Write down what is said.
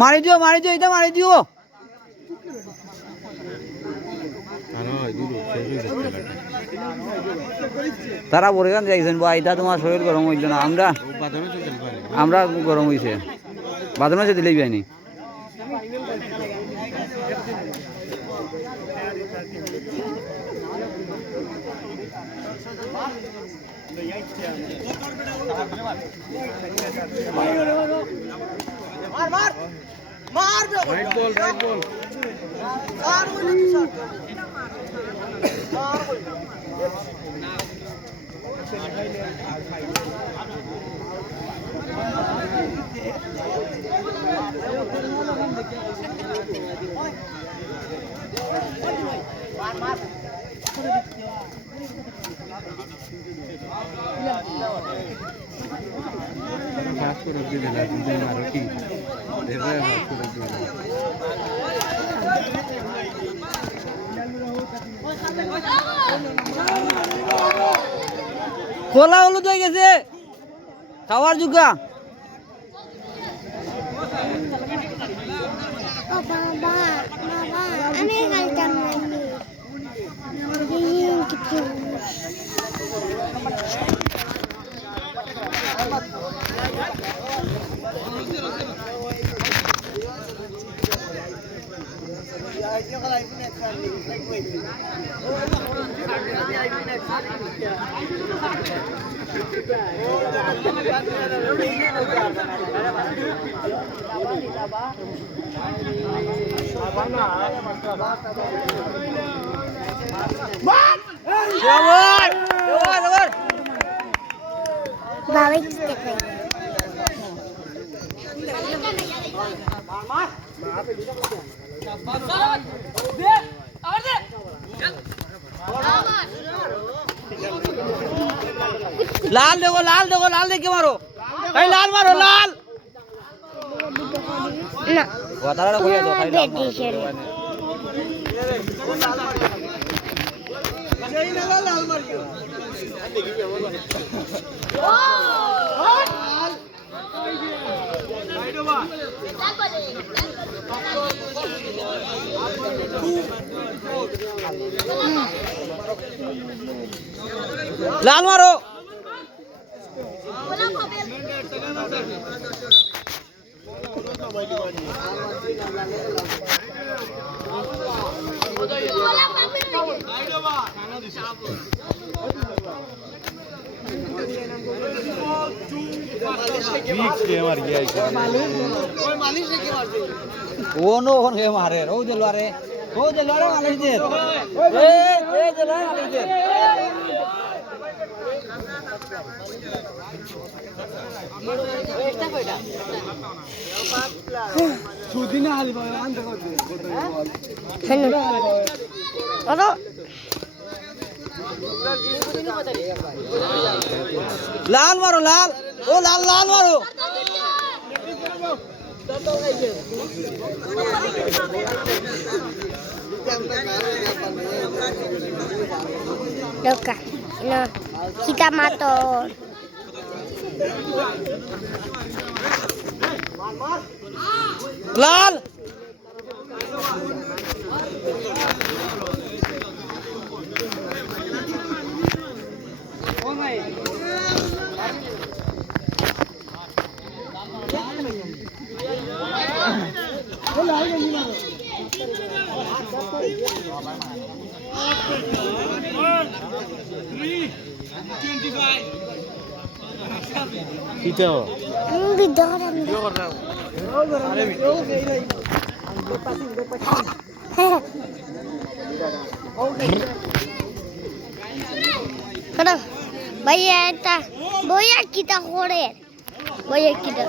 মারি দিও এটা মারি দিও তারা বলে গান দেখছেন বা এটা তোমার শরীর গরম হইল না আমরা গরম হয়েছে বাদন আছে দিলেই যায়নি রাইট বল মাফ করে দিলেন আপনি আরো কি মাফ করে দিলেন খোলা হলুদ হয়ে গেছে খাওয়ার যোগ্যা लाल देखो लाल देख के मारो कहीं लाल मारो लाल ना वातावरण कोई तो खाली लाल मारियो लाल मारो मारे रो जलवारे मालिश दे लाल मारो लाल ओ लाल मारो Loka, no, kita maton. लाल Vaya kita joder. Vaya kita.